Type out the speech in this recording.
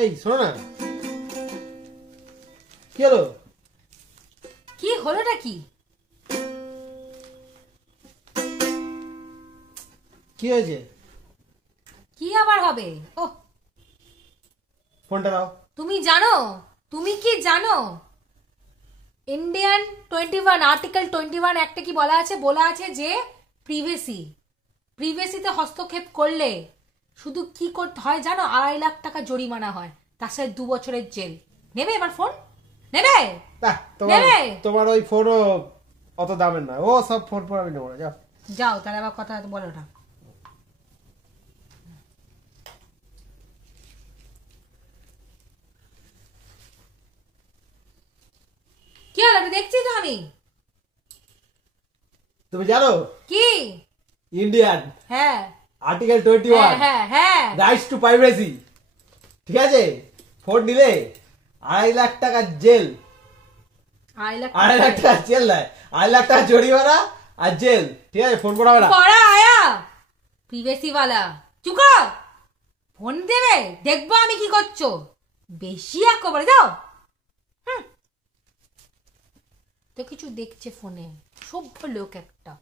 এই শোনো না, কি হলো? কি হলোটা কি? কি হয়েছে? কি আবার হবে? ও ফোনটা দাও। তুমি কি জানো ইন্ডিয়ান 21 আর্টিকেল 21 অ্যাক্টে কি বলা আছে যে প্রিভেসিতে হস্তক্ষেপ করলে শুধু কি করতে হয় জানো? 2.5 লাখ টাকা জরিমানা হয়, তার সাথে 2 বছরের জেল। নেবে এবার ফোন? নেবে? তোমার ওই ফোনও অত দামের না, ও সব ফোন পর আমি নেবো না। যাও যাও, তাহলে আবার কথা বলো না। কি হলো? দেখছি তো আমি। তুমি জানো কি? ইন্ডিয়ান হ্যাঁ আর্টিকেল 21 হ্যাঁ হ্যাঁ রাইটস টু প্রাইভেসি, ঠিক আছে? ফোন নিলে 2.5 লাখ টাকা জেল। 2.5 লাখ টাকা জেল নয়, 2.5 লাখ টাকা জরিমানা আর জেল, ঠিক আছে? ফোন করা হবে না। পড়া আয়া প্রিভেসি वाला চুকা ফোন দেবে, দেখবো আমি কি করছো। বেশি একেবারে দাও। তো কিছু দেখছে ফোনে, সভ্য লোক একটা।